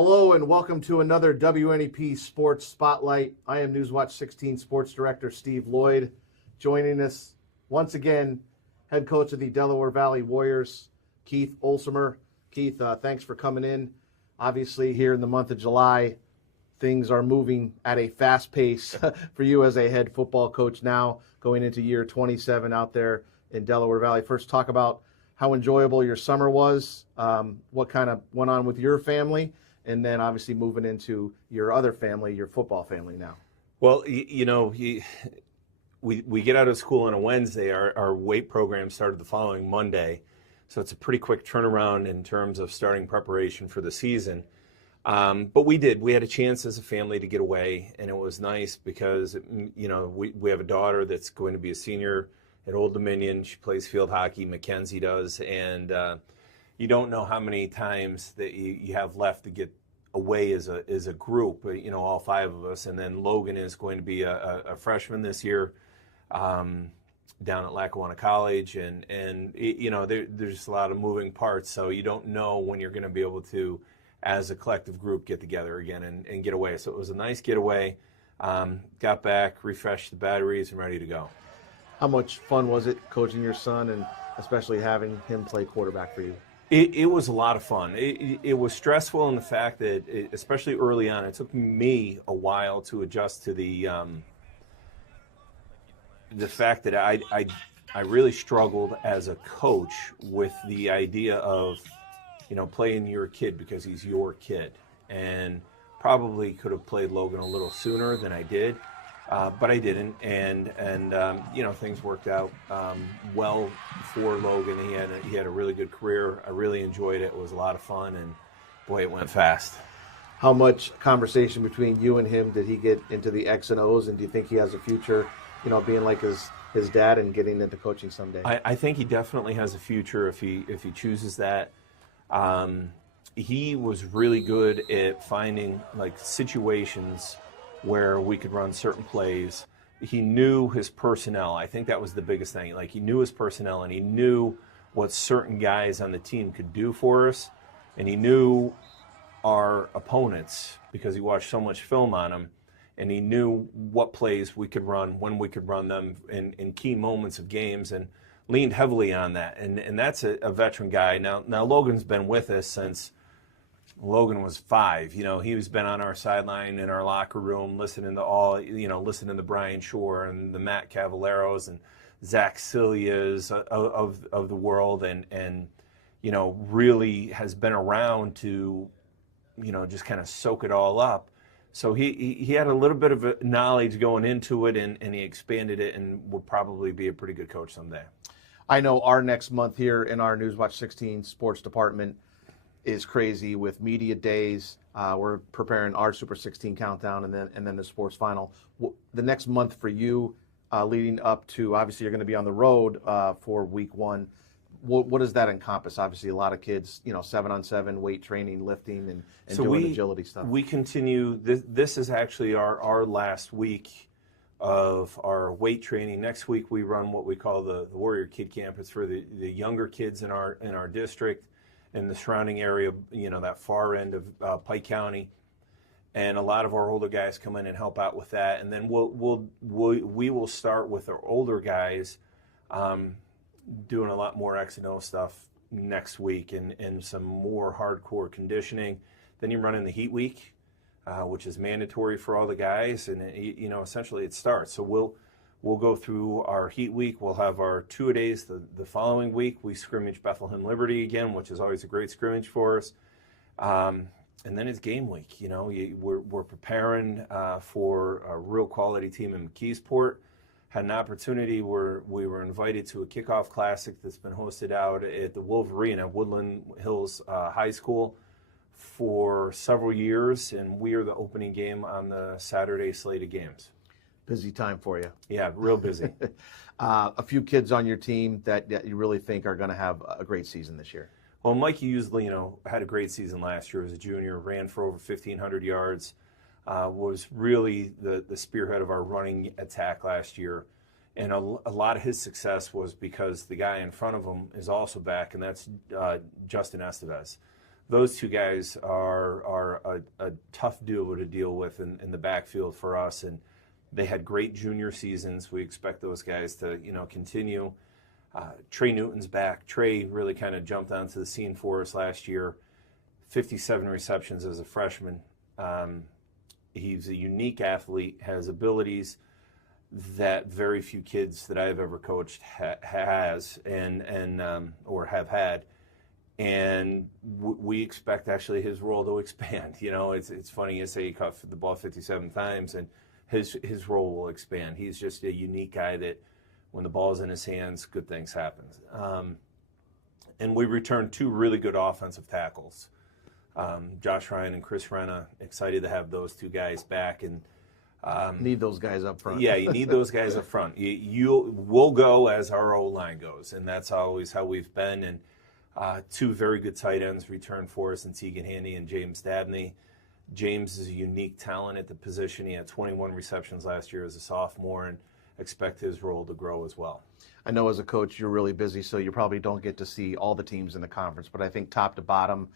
Hello and welcome to another WNEP Sports Spotlight. I am Newswatch 16 Sports Director Steve Lloyd. Joining us once again, head coach of the Delaware Valley Warriors, Keith Olsommer. Keith, thanks for coming in. Obviously, here in the month of July, things are moving at a fast pace for you as a head football coach now, going into year 27 out there in Delaware Valley. First, talk about how enjoyable your summer was, what kind of went on with your family, and then obviously moving into your other family, your football family now. Well, we get out of school on a Wednesday. Our weight program started the following Monday, so it's a pretty quick turnaround in terms of starting preparation for the season. But we had a chance as a family to get away, and it was nice because, we have a daughter that's going to be a senior at Old Dominion. She plays field hockey, Mackenzie does, and you don't know how many times that you have left to get away as a group, all five of us. And then Logan is going to be a freshman this year down at Lackawanna College, and there's a lot of moving parts, so you don't know when you're going to be able to, as a collective group, get together again and get away. So it was a nice getaway. Got back, refreshed the batteries, and ready to go. How much fun was it coaching your son and especially having him play quarterback for you? It was a lot of fun. It was stressful in the fact that, especially early on, it took me a while to adjust to the fact that I really struggled as a coach with the idea of, playing your kid because he's your kid, and probably could have played Logan a little sooner than I did. But I didn't, and things worked out well for Logan. He had a really good career. I really enjoyed it. It was a lot of fun, and boy, it went fast. How much conversation between you and him did he get into the X and O's, and do you think he has a future, being like his dad and getting into coaching someday? I think he definitely has a future if he chooses that. He was really good at finding situations where we could run certain plays. He knew his personnel. I think that was the biggest thing. He knew his personnel, and he knew what certain guys on the team could do for us, and he knew our opponents because he watched so much film on them, and he knew what plays we could run, when we could run them in key moments of games, and leaned heavily on that. And that's a veteran guy. Now Logan's been with us since Logan was 5. He's been on our sideline in our locker room, listening to Brian Shore and the Matt Cavalleros and Zach Cilias of the world, and really has been around to, just kind of soak it all up. So he had a little bit of knowledge going into it, and he expanded it, and will probably be a pretty good coach someday. I know our next month here in our Newswatch 16 sports department is crazy with media days. We're preparing our Super 16 countdown and then the sports final. The next month for you, leading up to, obviously you're going to be on the road for week 1. What does that encompass? Obviously a lot of kids, 7-on-7 weight training, lifting, and so doing agility stuff. We continue. This is actually our last week of our weight training. Next week we run what we call the Warrior Kid Camp. It's for the younger kids in our district, in the surrounding area, that far end of Pike County, and a lot of our older guys come in and help out with that. And then we will start with our older guys doing a lot more X and O stuff next week, and some more hardcore conditioning. Then you run in the Heat Week, which is mandatory for all the guys, and essentially it starts. So we'll go through our Heat Week. We'll have our 2-a-days the following week. We scrimmage Bethlehem Liberty again, which is always a great scrimmage for us. And then it's game week. We're preparing for a real quality team in McKeesport. Had an opportunity where we were invited to a kickoff classic that's been hosted out at the Wolverine at Woodland Hills High School for several years, and we are the opening game on the Saturday slate of games. Busy time for you. Yeah, real busy. A few kids on your team that you really think are going to have a great season this year. Well, Mikey usually, had a great season last year as a junior, ran for over 1,500 yards, was really the spearhead of our running attack last year. And a lot of his success was because the guy in front of him is also back, and that's Justin Estevez. those two guys are a tough duo to deal with in the backfield for us, and they had great junior seasons. We expect those guys to, continue. Trey Newton's back. Trey really kind of jumped onto the scene for us last year. 57 receptions as a freshman. He's a unique athlete, has abilities that very few kids that I've ever coached has or have had. And we expect actually his role to expand. It's funny you say he caught the ball 57 times, and his role will expand. He's just a unique guy that when the ball's in his hands, good things happen. And we returned 2 really good offensive tackles. Josh Ryan and Chris Renna, excited to have those 2 guys back. And need those guys up front. Yeah, you need those guys up front. We'll go as our O-line goes, and that's always how we've been. And 2 very good tight ends returned for us in Tegan Handy and James Dabney. James is a unique talent at the position. He had 21 receptions last year as a sophomore, and expect his role to grow as well. I know as a coach you're really busy, so you probably don't get to see all the teams in the conference, but I think top to bottom,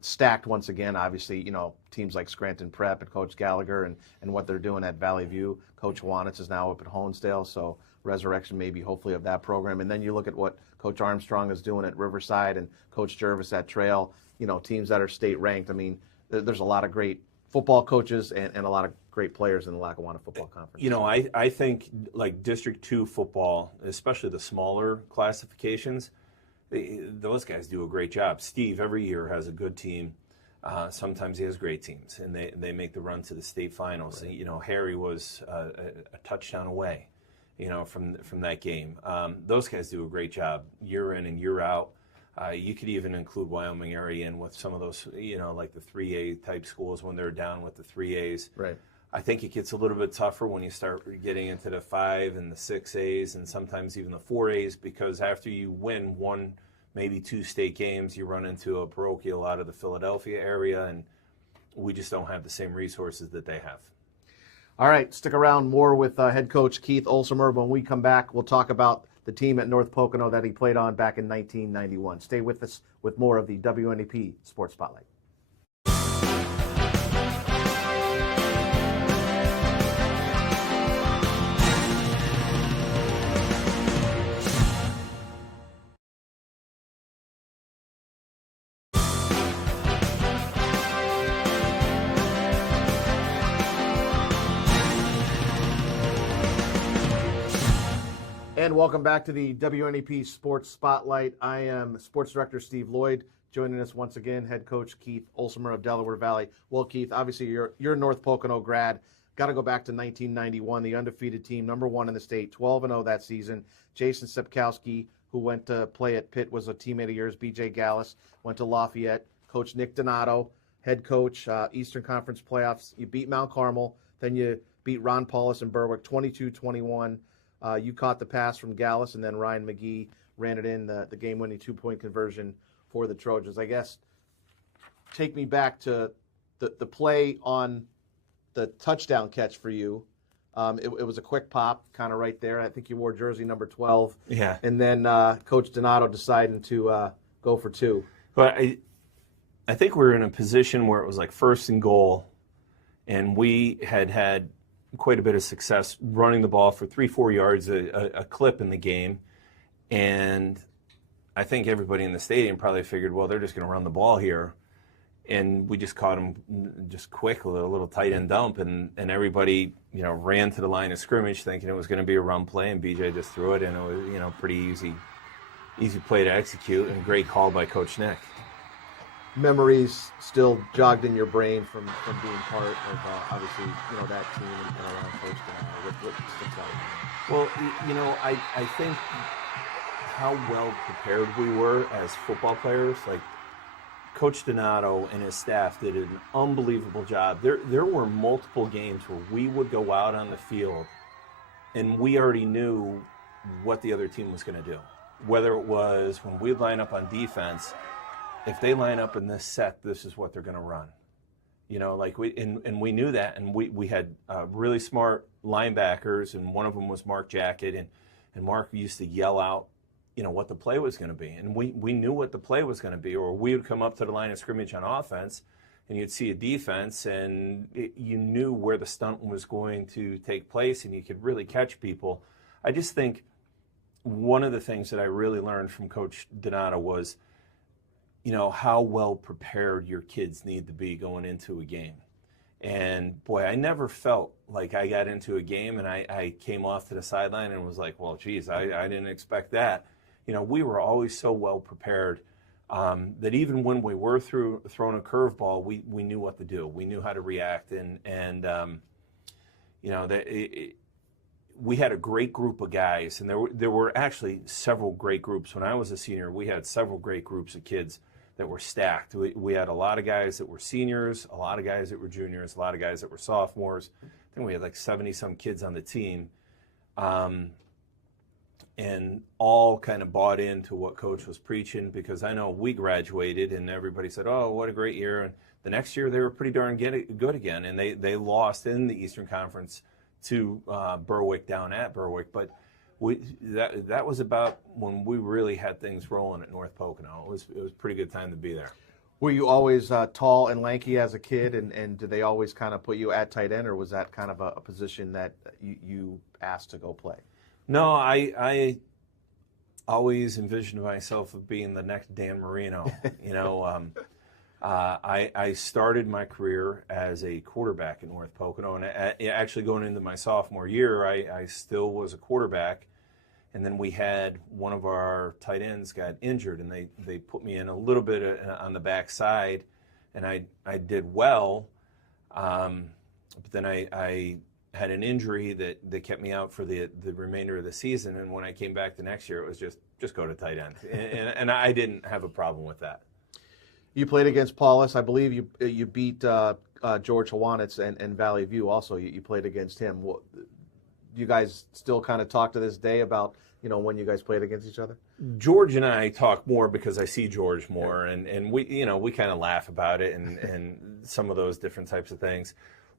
stacked once again. Obviously, teams like Scranton Prep and Coach Gallagher and what they're doing at Valley View. Coach Wanitz is now up at Honesdale, so resurrection maybe hopefully of that program. And then you look at what Coach Armstrong is doing at Riverside and Coach Jervis at Trail, teams that are state ranked. I mean, there's a lot of great football coaches and a lot of great players in the Lackawanna Football Conference. I think like District 2 football, especially the smaller classifications, those guys do a great job. Steve every year has a good team. Sometimes he has great teams, and they make the run to the state finals. Right. Harry was a touchdown away, from that game. Those guys do a great job year in and year out. You could even include Wyoming area in with some of those, like the 3A type schools when they're down with the 3As. Right. I think it gets a little bit tougher when you start getting into the 5 and the 6As and sometimes even the 4As, because after you win 1, maybe 2 state games, you run into a parochial out of the Philadelphia area, and we just don't have the same resources that they have. All right, stick around more with head coach Keith Olsommer. When we come back, we'll talk about the team at North Pocono that he played on back in 1991. Stay with us with more of the WNEP Sports Spotlight. And welcome back to the WNEP Sports Spotlight. I am Sports Director Steve Lloyd. Joining us once again, head coach Keith Olsommer of Delaware Valley. Well, Keith, obviously you're a North Pocono grad. Got to go back to 1991, the undefeated team, number 1 in the state, 12-0 that season. Jason Sepkowski, who went to play at Pitt, was a teammate of yours. B.J. Gallus went to Lafayette. Coach Nick Donato, head coach, Eastern Conference playoffs. You beat Mount Carmel. Then you beat Ron Paulus and Berwick 22-21. You caught the pass from Gallus, and then Ryan McGee ran it in, the game-winning 2-point conversion for the Trojans. I guess take me back to the play on the touchdown catch for you. It was a quick pop, kind of right there. I think you wore jersey number 12. Yeah. And then Coach Donato deciding to go for 2. But I think we were in a position where it was like 1st and goal, and we had quite a bit of success running the ball for 3-4 yards a clip in the game. And I think everybody in the stadium probably figured, well, they're just going to run the ball here. And we just caught them just quick with a little tight end dump, and everybody, ran to the line of scrimmage thinking it was going to be a run play, and BJ just threw it, and it was, pretty easy play to execute, and great call by Coach Nick. Memories still jogged in your brain from being part of obviously that team and around Coach Donato. What sticks out? Well, I think how well prepared we were as football players. Like Coach Donato and his staff did an unbelievable job. There were multiple games where we would go out on the field and we already knew what the other team was going to do. Whether it was when we'd line up on defense, if they line up in this set, this is what they're going to run. We knew that, and we had really smart linebackers, and one of them was Mark Jackett, and Mark used to yell out what the play was going to be. And we knew what the play was going to be, or we would come up to the line of scrimmage on offense, and you'd see a defense, and you knew where the stunt was going to take place, and you could really catch people. I just think one of the things that I really learned from Coach Donato was, how well prepared your kids need to be going into a game. And boy, I never felt like I got into a game and I came off to the sideline and was like, well, geez, I didn't expect that. We were always so well prepared that even when we were throwing a curveball, we knew what to do. We knew how to react, we had a great group of guys, and there were actually several great groups. When I was a senior, we had several great groups of kids that were stacked. We had a lot of guys that were seniors, a lot of guys that were juniors, a lot of guys that were sophomores. I think we had like 70-some kids on the team. And all kind of bought into what Coach was preaching, because I know we graduated and everybody said, oh, what a great year. And the next year they were pretty darn good again, and they lost in the Eastern Conference to Berwick down at Berwick. But that was about when we really had things rolling at North Pocono. It was a pretty good time to be there. Were you always tall and lanky as a kid, and did they always kind of put you at tight end, or was that kind of a position that you asked to go play? No, I always envisioned myself of being the next Dan Marino. I started my career as a quarterback in North Pocono, and actually going into my sophomore year, I still was a quarterback. And then we had one of our tight ends got injured, and they put me in a little bit on the back side, and I did well. But then I had an injury that kept me out for the remainder of the season. And when I came back the next year, it was just go to tight end. And I didn't have a problem with that. You played against Paulus. I believe you beat George Hawanitz and Valley View also. You played against him. Do you guys still kind of talk to this day about, when you guys played against each other? George and I talk more because I see George more, and we kind of laugh about it and some of those different types of things.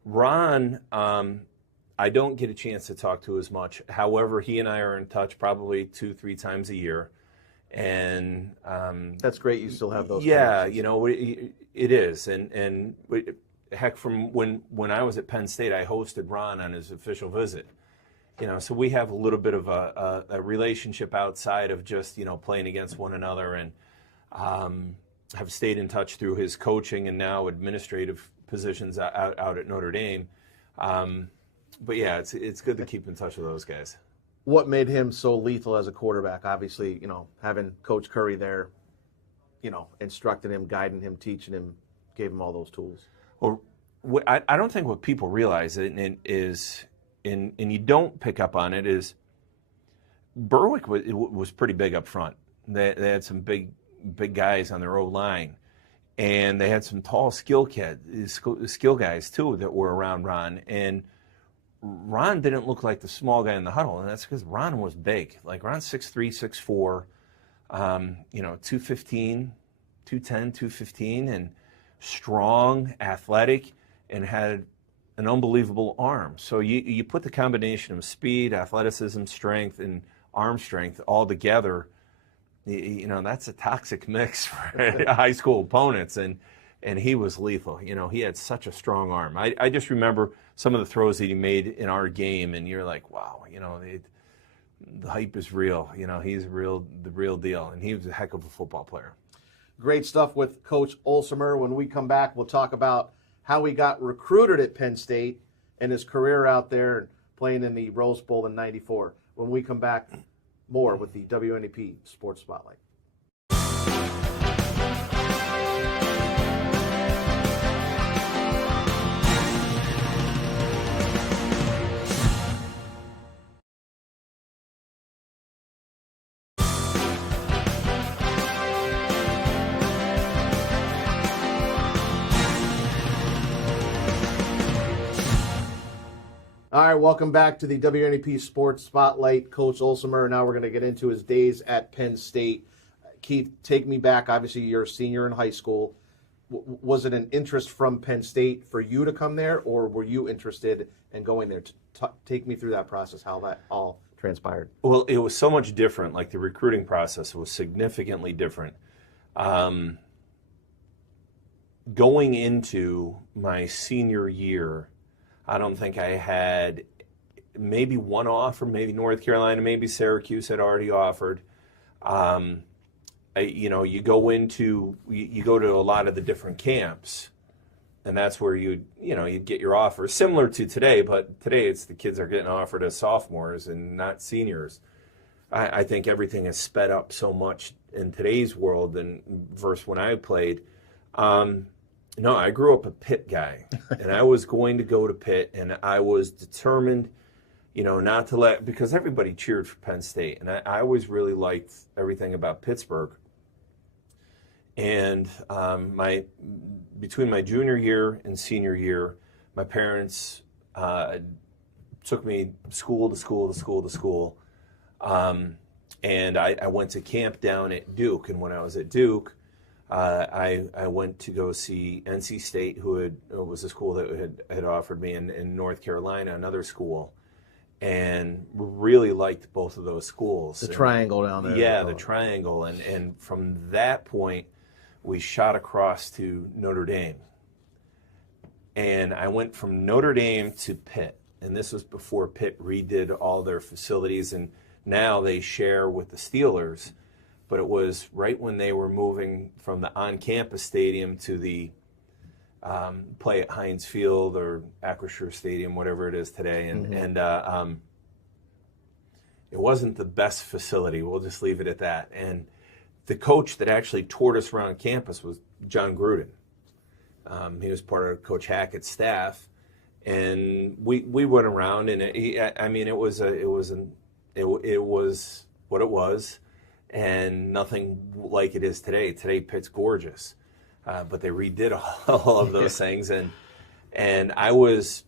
Ron, I don't get a chance to talk to as much. However, he and I are in touch probably 2-3 times a year. And that's great. You still have those. Yeah, it is. And heck, from when I was at Penn State, I hosted Ron on his official visit. So we have a little bit of a relationship outside of just playing against one another, and have stayed in touch through his coaching and now administrative positions out at Notre Dame. But yeah, it's good to keep in touch with those guys. What made him so lethal as a quarterback? Obviously, having Coach Curry there, instructing him, guiding him, teaching him, gave him all those tools. Well, I don't think what people realize is, and you don't pick up on it, is Berwick was pretty big up front. They had some big guys on their O-line, and they had some tall skill guys too that were around Ron. And Ron didn't look like the small guy in the huddle, and that's because Ron was big. Like, Ron's 6'3", 6'4", 215, 210, 215, and strong, athletic, and had an unbelievable arm. So you put the combination of speed, athleticism, strength, and arm strength all together, that's a toxic mix for high school opponents, and he was lethal. He had such a strong arm. I just remember some of the throws that he made in our game, and you're like, wow, the hype is real. He's the real deal, and he was a heck of a football player. Great stuff with Coach Olsommer. When we come back, we'll talk about how he got recruited at Penn State and his career out there and playing in the Rose Bowl in '94. When we come back, more with the WNEP Sports Spotlight. All right, welcome back to the WNEP Sports Spotlight. Coach Olsommer. Now we're going to get into his days at Penn State. Keith, take me back. Obviously, you're a senior in high school. Was it an interest from Penn State for you to come there, or were you interested in going there? Take me through that process, how that all transpired? Well, it was so much different. Like the recruiting process was significantly different. Going into my senior year, I don't think I had maybe one offer, maybe North Carolina, maybe Syracuse had already offered. You go to a lot of the different camps, and that's where you'd get your offer. Similar to today, but today it's the kids are getting offered as sophomores and not seniors. I think everything has sped up so much in today's world than versus when I played. No, I grew up a Pitt guy, and I was going to go to Pitt, and I was determined, not to because everybody cheered for Penn State, and I always really liked everything about Pittsburgh. And between my junior year and senior year, my parents took me school to school. And I went to camp down at Duke, and when I was at Duke, I went to go see NC State, who was a school that had offered me, in North Carolina, another school, and really liked both of those schools. The triangle down there. Yeah, the triangle. And from that point, we shot across to Notre Dame. And I went from Notre Dame to Pitt. And this was before Pitt redid all their facilities, and now they share with the Steelers. But it was right when they were moving from the on-campus stadium to the play at Heinz Field or Acrisure Stadium, whatever it is today. And it wasn't the best facility. We'll just leave it at that. And the coach that actually toured us around campus was John Gruden. He was part of Coach Hackett's staff, and we went around, and it was what it was, and nothing like it is today. Today, Pitt's gorgeous, but they redid all of those things, and I was,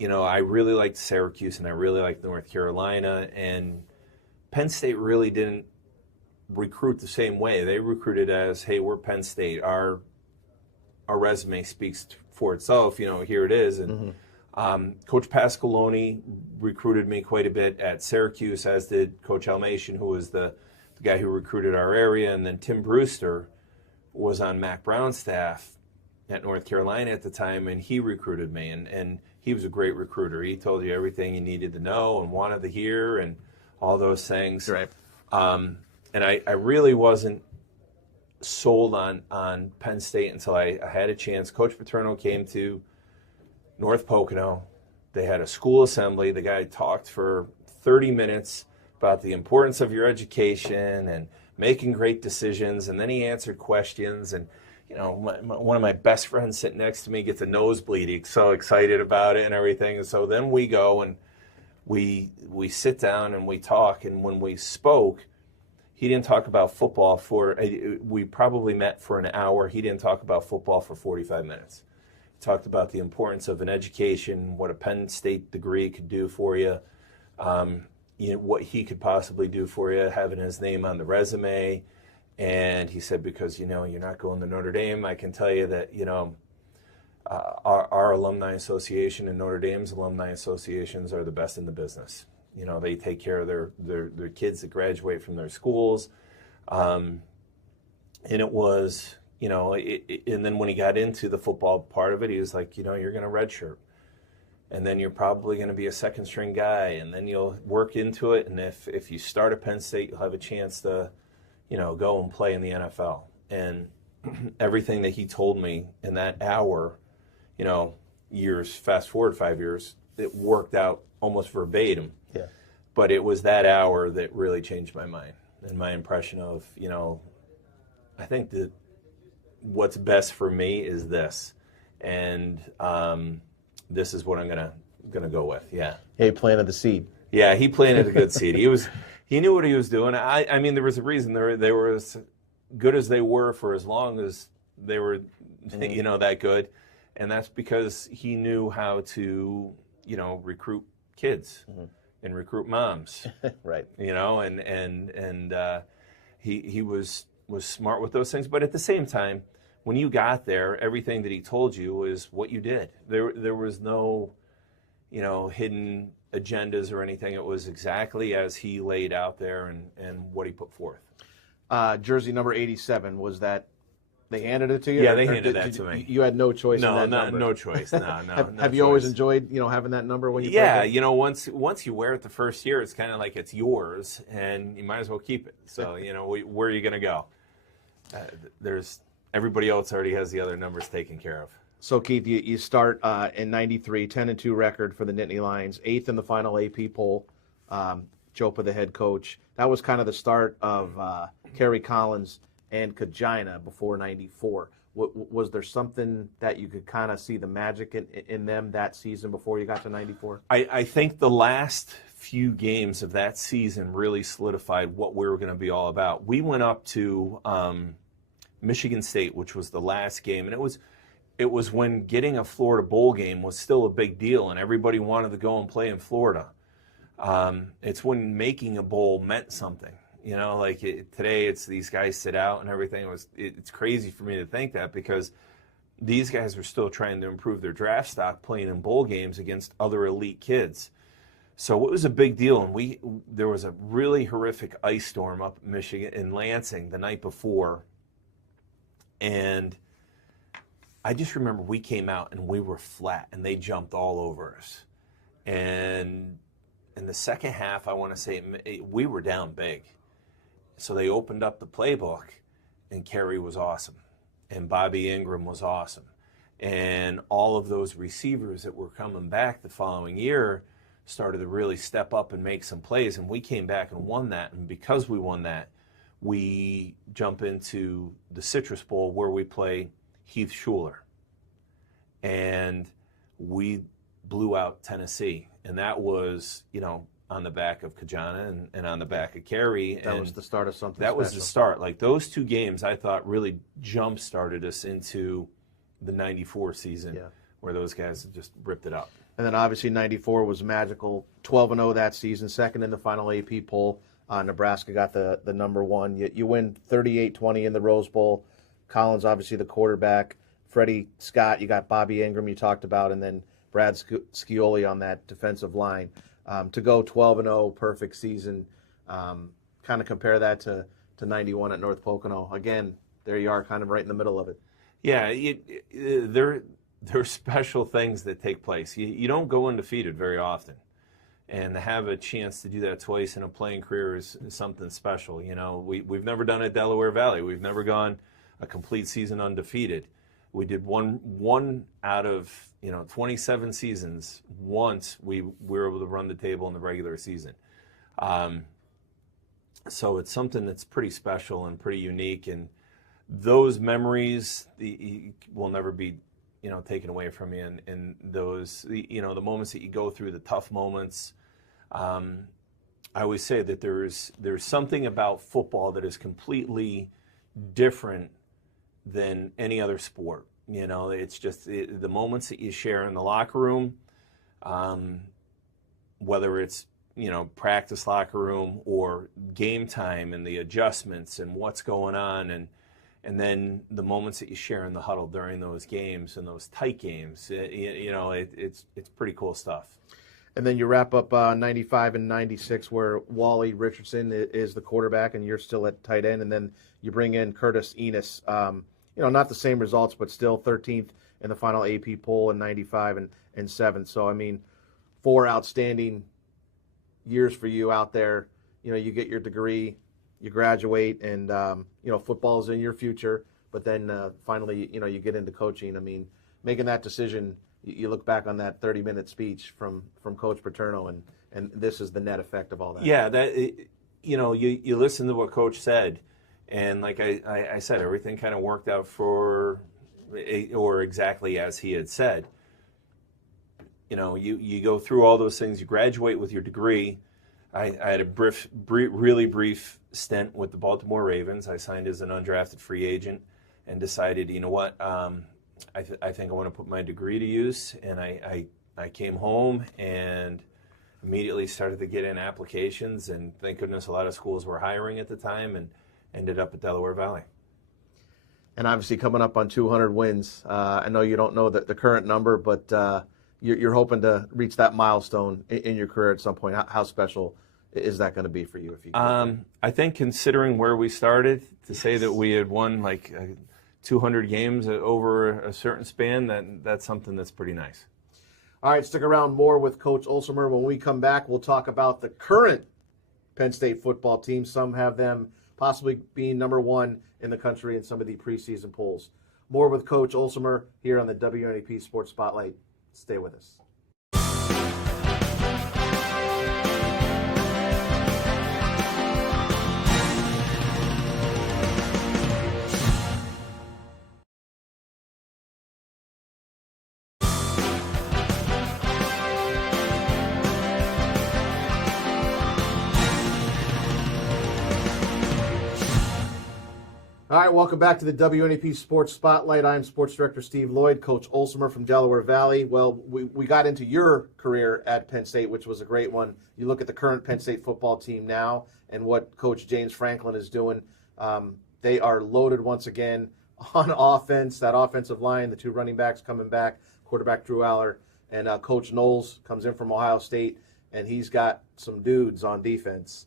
I really liked Syracuse, and I really liked North Carolina, and Penn State really didn't recruit the same way. They recruited as, hey, we're Penn State. Our resume speaks for itself. Here it is. And Coach Pasqualoni recruited me quite a bit at Syracuse, as did Coach Almation, who was the guy who recruited our area. And then Tim Brewster was on Mac Brown's staff at North Carolina at the time, and he recruited me. And he was a great recruiter. He told you everything you needed to know and wanted to hear and all those things. Right. And I really wasn't sold on Penn State until I had a chance. Coach Paterno came to North Pocono. They had a school assembly. The guy talked for 30 minutes about the importance of your education and making great decisions, and then he answered questions. And one of my best friends sitting next to me gets a nosebleed. He's so excited about it and everything. And so then we go and we sit down and we talk. And when we spoke, he didn't talk about football we probably met for an hour. He didn't talk about football for 45 minutes. He talked about the importance of an education, what a Penn State degree could do for you, what he could possibly do for you, having his name on the resume. And he said, because, you're not going to Notre Dame, I can tell you that, our alumni association and Notre Dame's alumni associations are the best in the business. They take care of their kids that graduate from their schools. And it was, and then when he got into the football part of it, he was like, you're going to redshirt. And then you're probably going to be a second string guy. And then you'll work into it. And if you start at Penn State, you'll have a chance to, go and play in the NFL. And everything that he told me in that hour, fast forward 5 years, it worked out almost verbatim. Yeah. But it was that hour that really changed my mind and my impression of, I think that what's best for me is this, and this is what I'm gonna go with. Yeah. He planted the seed. Yeah, he planted a good seed. He knew what he was doing. I mean, there was a reason they were as good as they were for as long as they were, that good, and that's because he knew how to, recruit kids. And recruit moms, right? And he was smart with those things. But at the same time, when you got there, everything that he told you was what you did. There was no, hidden agendas or anything. It was exactly as he laid out there and what he put forth. Jersey number 87, was that they handed it to you? Yeah, they handed that to me. You had no choice in that number? No choice. No, Have you always enjoyed, having that number when you Yeah, played there? once you wear it the first year, it's kind of like it's yours, and you might as well keep it. So, where are you going to go? Everybody else already has the other numbers taken care of. So, Keith, you start in 93, 10-2 record for the Nittany Lions, 8th in the final AP poll. Jopa, the head coach. That was kind of the start of Kerry Collins and Kajina before 94. Was there something that you could kind of see the magic in them that season before you got to 94? I think the last few games of that season really solidified what we were going to be all about. We went up to Michigan State, which was the last game, and it was when getting a Florida bowl game was still a big deal, and everybody wanted to go and play in Florida. It's when making a bowl meant something. Today it's these guys sit out and everything. It's crazy for me to think that, because these guys are still trying to improve their draft stock playing in bowl games against other elite kids. So it was a big deal, and there was a really horrific ice storm up in Michigan, in Lansing, the night before. And I just remember we came out and we were flat, and they jumped all over us. And in the second half, I want to say we were down big. So they opened up the playbook, and Kerry was awesome, and Bobby Ingram was awesome. And all of those receivers that were coming back the following year started to really step up and make some plays, and we came back and won that. And because we won that, we jump into the Citrus Bowl, where we play Heath Schuler. And we blew out Tennessee. And that was, on the back of Kajana and on the back of Kerry. That was the start of something That special. was the start. Like, those two games, I thought, really jump-started us into the 94 season, where those guys just ripped it up. And then obviously 94 was magical. 12-0 that season, second in the final AP poll. Nebraska got the number one. You win 38-20 in the Rose Bowl. Collins, obviously the quarterback. Freddie Scott, you got Bobby Ingram you talked about, and then Brad Scioli on that defensive line. To go 12-0, perfect season. Kind of compare that to 91 at North Pocono. Again, there you are, kind of right in the middle of it. Yeah, there are special things that take place. You don't go undefeated very often. And to have a chance to do that twice in a playing career is something special. We've never done it at Delaware Valley. We've never gone a complete season undefeated. We did one out of 27 seasons. Once we were able to run the table in the regular season. So it's something that's pretty special and pretty unique. And those memories will never be taken away from you. And those the moments that you go through, the tough moments. I always say that there's something about football that is completely different than any other sport. It's just the moments that you share in the locker room, whether it's practice locker room or game time, and the adjustments and what's going on, and then the moments that you share in the huddle during those games and those tight games. It's pretty cool stuff. And then you wrap up 95 and 96, where Wally Richardson is the quarterback and you're still at tight end. And then you bring in Curtis Enos. Not the same results, but still 13th in the final AP poll in 95 and 7th. So, 4 outstanding years for you out there. You get your degree, you graduate, and, football is in your future. But then finally, you get into coaching. Making that decision, you look back on that 30-minute speech from Coach Paterno, and this is the net effect of all that. Yeah, you listen to what Coach said, and like I said, everything kind of worked out or exactly as he had said. You go through all those things, you graduate with your degree. I had a really brief stint with the Baltimore Ravens. I signed as an undrafted free agent and decided, what, I think I want to put my degree to use. And I came home and immediately started to get in applications, and thank goodness a lot of schools were hiring at the time, and ended up at Delaware Valley. And obviously coming up on 200 wins. I know you don't know the current number, but you're hoping to reach that milestone in your career at some point. How special is that going to be for you? If you I think considering where we started, to say that we had won like 200 games over a certain span, that's something that's pretty nice. All right, stick around more with Coach Olsommer. When we come back, we'll talk about the current Penn State football team. Some have them possibly being number one in the country in some of the preseason polls. More with Coach Olsommer here on the WNEP Sports Spotlight. Stay with us. All right, welcome back to the WNEP Sports Spotlight. I'm Sports Director Steve Lloyd, Coach Olsommer from Delaware Valley. Well, we got into your career at Penn State, which was a great one. You look at the current Penn State football team now and what Coach James Franklin is doing. They are loaded once again on offense, that offensive line, the two running backs coming back, quarterback Drew Aller, and Coach Knowles comes in from Ohio State, and he's got some dudes on defense.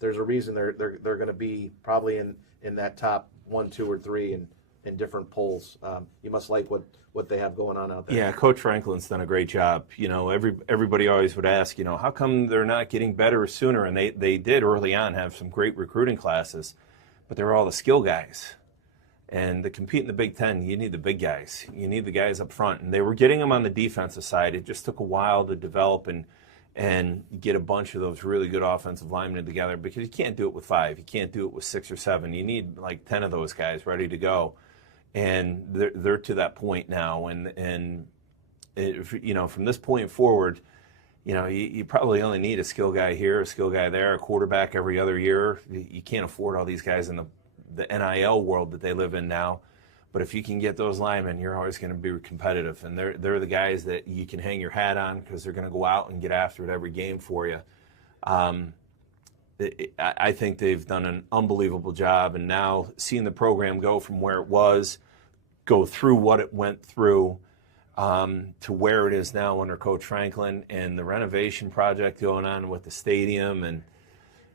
There's a reason they're going to be probably in that top 1, 2, or 3 in different polls. You must like what they have going on out there. Yeah, Coach Franklin's done a great job. You know, everybody always would ask, you know, how come they're not getting better sooner? And they did early on have some great recruiting classes, but they were all the skill guys. And to compete in the Big Ten, you need the big guys. You need the guys up front. And they were getting them on the defensive side. It just took a while to develop and get a bunch of those really good offensive linemen together, because you can't do it with 5. You can't do it with 6 or 7. You need like 10 of those guys ready to go. And they're to that point now. And you know, from this point forward, you know, you probably only need a skill guy here, a skill guy there, a quarterback every other year. You can't afford all these guys in the NIL world that they live in now. But if you can get those linemen, you're always going to be competitive. And they're the guys that you can hang your hat on, because they're going to go out and get after it every game for you. I think they've done an unbelievable job. And now seeing the program go from where it was, go through what it went through, to where it is now under Coach Franklin, and the renovation project going on with the stadium. And,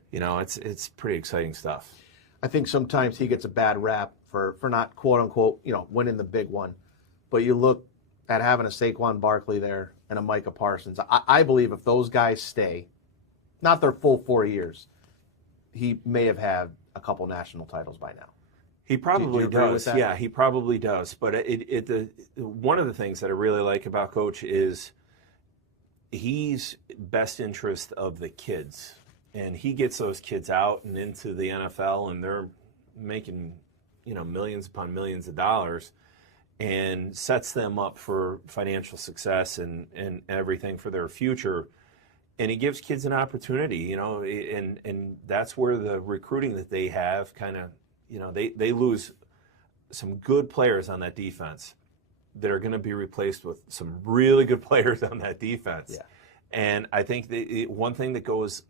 you know, it's pretty exciting stuff. I think sometimes he gets a bad rap for not, quote unquote, you know, winning the big one. But you look at having a Saquon Barkley there and a Micah Parsons. I believe if those guys stay, not their full 4 years, he may have had a couple national titles by now. He probably does. Yeah, he probably does. But one of the things that I really like about Coach is he's best interest of the kids. And he gets those kids out and into the NFL, and they're making, you know, millions upon millions of dollars, and sets them up for financial success and everything for their future. And he gives kids an opportunity, you know, and that's where the recruiting that they have kind of, you know, they lose some good players on that defense that are going to be replaced with some really good players on that defense. Yeah. And I think one thing that goes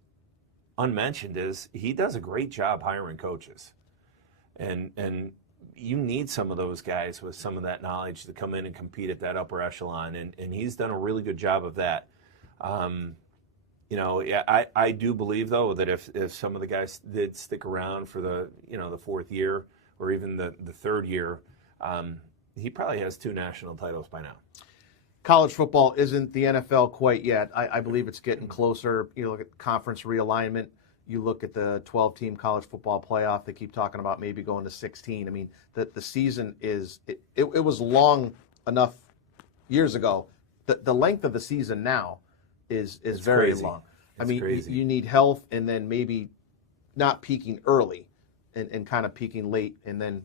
unmentioned is he does a great job hiring coaches. And you need some of those guys with some of that knowledge to come in and compete at that upper echelon. And he's done a really good job of that. You know, yeah, I do believe, though, that if some of the guys did stick around for the 4th year or even the 3rd year, he probably has 2 national titles by now. College football isn't the NFL quite yet. I believe it's getting closer. You look at conference realignment. You look at the 12-team college football playoff. They keep talking about maybe going to 16. I mean, the season is it was long enough years ago. The length of the season now is very crazy. long. It's I mean, crazy. you need health, and then maybe not peaking early and kind of peaking late. And then,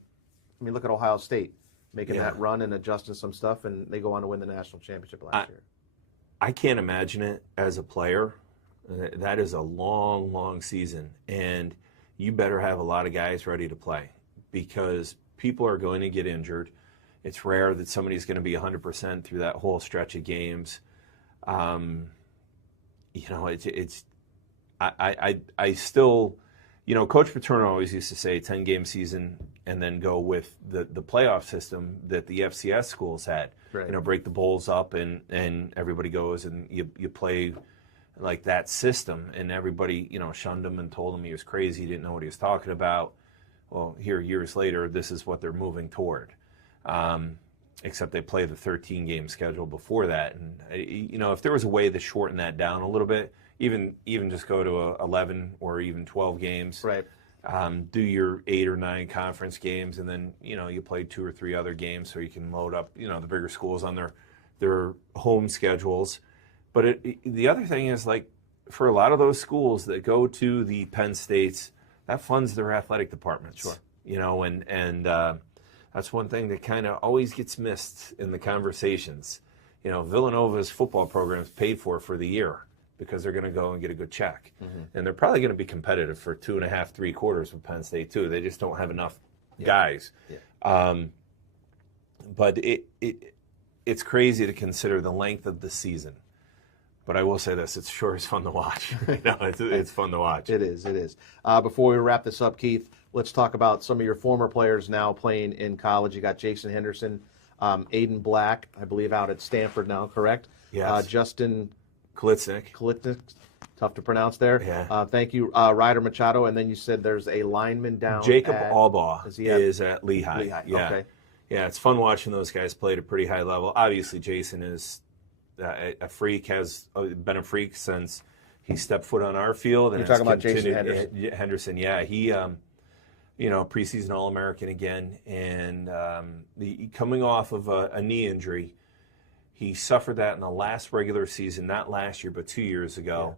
I mean, look at Ohio State making that run and adjusting some stuff, and they go on to win the national championship last year. I can't imagine it as a player. That is a long, long season, and you better have a lot of guys ready to play, because people are going to get injured. It's rare that somebody's going to be 100% through that whole stretch of games. You know, I still, you know, Coach Paterno always used to say 10-game season and then go with the playoff system that the FCS schools had. Right. break the bowls up, and everybody goes and you play like that system, and everybody, shunned him and told him he was crazy, he didn't know what he was talking about. Well, here, years later, this is what they're moving toward. Except they play the 13-game schedule before that. And, if there was a way to shorten that down a little bit, even just go to 11 or even 12 games. Right. Do your 8 or 9 conference games, and then, you play 2 or 3 other games so you can load up, the bigger schools on their home schedules. But the other thing is, like, for a lot of those schools that go to the Penn States, that funds their athletic departments. Sure. And that's one thing that kind of always gets missed in the conversations. Villanova's football program is paid for the year because they're going to go and get a good check. Mm-hmm. And they're probably going to be competitive for 2.5, 3 quarters with Penn State, too. They just don't have enough guys. Yeah. But it's crazy to consider the length of the season. But I will say this, it sure is fun to watch. It's fun to watch. It is. Before we wrap this up, Keith, let's talk about some of your former players now playing in college. You got Jason Henderson, Aiden Black, I believe, out at Stanford now, correct? Yes. Justin Klitschnick. Tough to pronounce there. Yeah. Thank you, Ryder Machado. And then you said there's a lineman down Jacob at... Albaugh is at Lehigh. Yeah. Okay. Yeah, it's fun watching those guys play at a pretty high level. Obviously, Jason is a freak, has been a freak since he stepped foot on our field. And you're talking about Jason Henderson. Henderson, yeah. He, preseason All-American again. And coming off of a knee injury, he suffered that in the last regular season, not last year, but 2 years ago.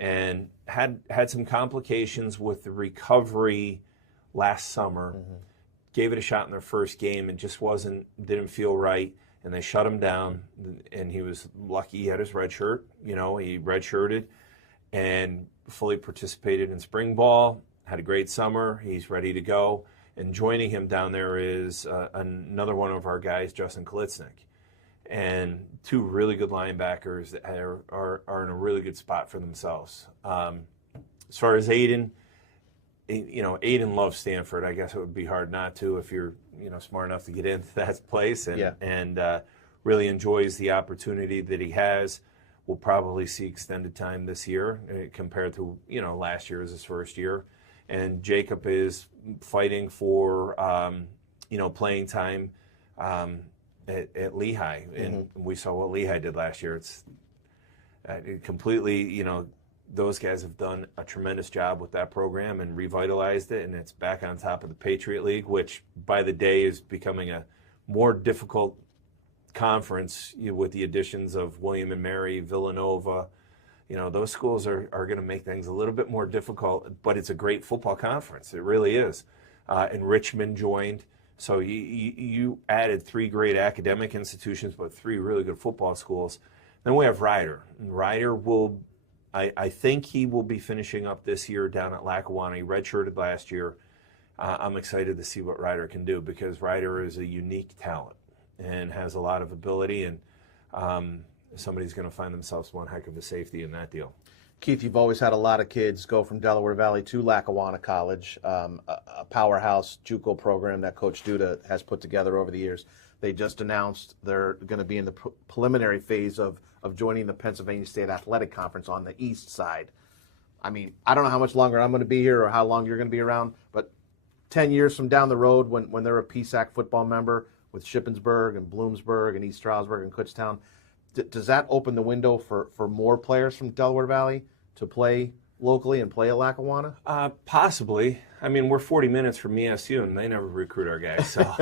Yeah. And had some complications with the recovery last summer. Mm-hmm. Gave it a shot in their first game and just didn't feel right. And they shut him down, and he was lucky he had his red shirt. He redshirted and fully participated in spring ball, had a great summer. He's ready to go. And joining him down there is another one of our guys, Justin Klitschnick. And 2 really good linebackers that are in a really good spot for themselves. As far as Aiden, Aiden loves Stanford. I guess it would be hard not to if you're, smart enough to get into that place and really enjoys the opportunity that he has. We'll probably see extended time this year compared to, last year as his first year. And Jacob is fighting for, playing time at Lehigh. And we saw what Lehigh did last year. It's completely, those guys have done a tremendous job with that program and revitalized it, and it's back on top of the Patriot League, which by the day is becoming a more difficult conference with the additions of William and Mary, Villanova. Those schools are going to make things a little bit more difficult, but it's a great football conference. It really is. And Richmond joined. So you added 3 great academic institutions, but 3 really good football schools. Then we have Ryder. And Ryder will... I think he will be finishing up this year down at Lackawanna. He redshirted last year. I'm excited to see what Ryder can do because Ryder is a unique talent and has a lot of ability, and somebody's going to find themselves one heck of a safety in that deal. Keith, you've always had a lot of kids go from Delaware Valley to Lackawanna College, a powerhouse JUCO program that Coach Duda has put together over the years. They just announced they're going to be in the preliminary phase of joining the Pennsylvania State Athletic Conference on the east side. I mean, I don't know how much longer I'm going to be here or how long you're going to be around, but 10 years from down the road when they're a PSAC football member with Shippensburg and Bloomsburg and East Stroudsburg and Kutztown, does that open the window for more players from Delaware Valley to play locally and play at Lackawanna? Possibly. I mean, we're 40 minutes from ESU, and they never recruit our guys. So,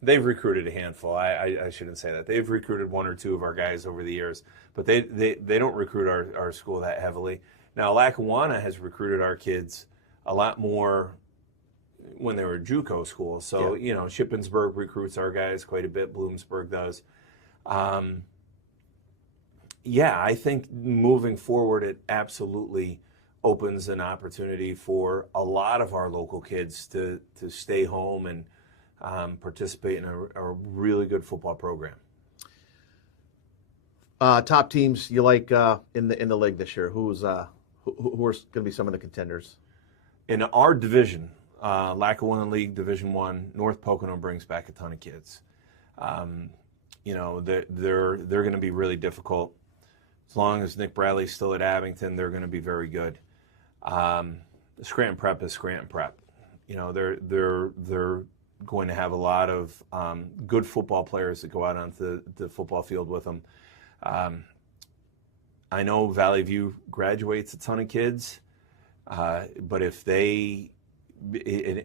they've recruited a handful. I shouldn't say that. They've recruited 1 or 2 of our guys over the years, but they don't recruit our school that heavily. Now, Lackawanna has recruited our kids a lot more when they were JUCO schools. So, Shippensburg recruits our guys quite a bit. Bloomsburg does. I think moving forward, it absolutely opens an opportunity for a lot of our local kids to stay home and participate in a really good football program. Top teams you like in the league this year? Who are going to be some of the contenders? In our division, Lackawanna League Division I, North Pocono brings back a ton of kids. they're going to be really difficult. As long as Nick Bradley's still at Abington, they're going to be very good. Scranton Prep is Scranton Prep. They're going to have a lot of good football players that go out onto the football field with them. I know Valley View graduates a ton of kids, but if they,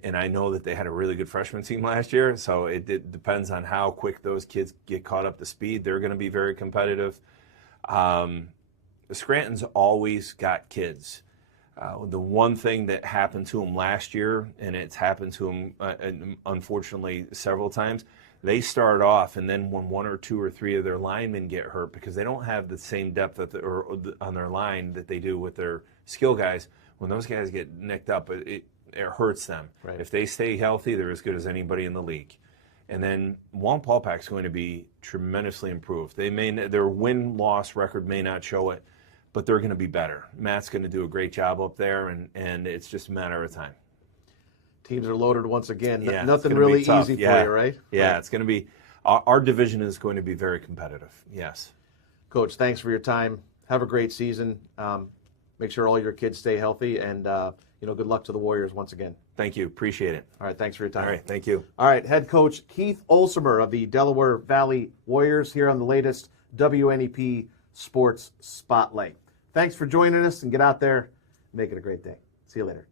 and I know that they had a really good freshman team last year, so it depends on how quick those kids get caught up to speed. They're going to be very competitive. Scranton's always got kids. The one thing that happened to them last year, and it's happened to them unfortunately several times, they start off, and then when one or two or three of their linemen get hurt because they don't have the same depth on their line that they do with their skill guys, when those guys get nicked up, it hurts them. Right. If they stay healthy, they're as good as anybody in the league. And then Wallenpaupack's going to be tremendously improved. Their win-loss record may not show it, but they're going to be better. Matt's going to do a great job up there, and it's just a matter of time. Teams are loaded once again. Yeah, Nothing really easy yeah. for you, right? Yeah, right. It's going to be our division is going to be very competitive. Yes. Coach, thanks for your time. Have a great season. Make sure all your kids stay healthy, and good luck to the Warriors once again. Thank you. Appreciate it. All right, thanks for your time. All right, thank you. All right, head coach Keith Olsommer of the Delaware Valley Warriors here on the latest WNEP Sports Spotlight. Thanks for joining us, and get out there and make it a great day. See you later.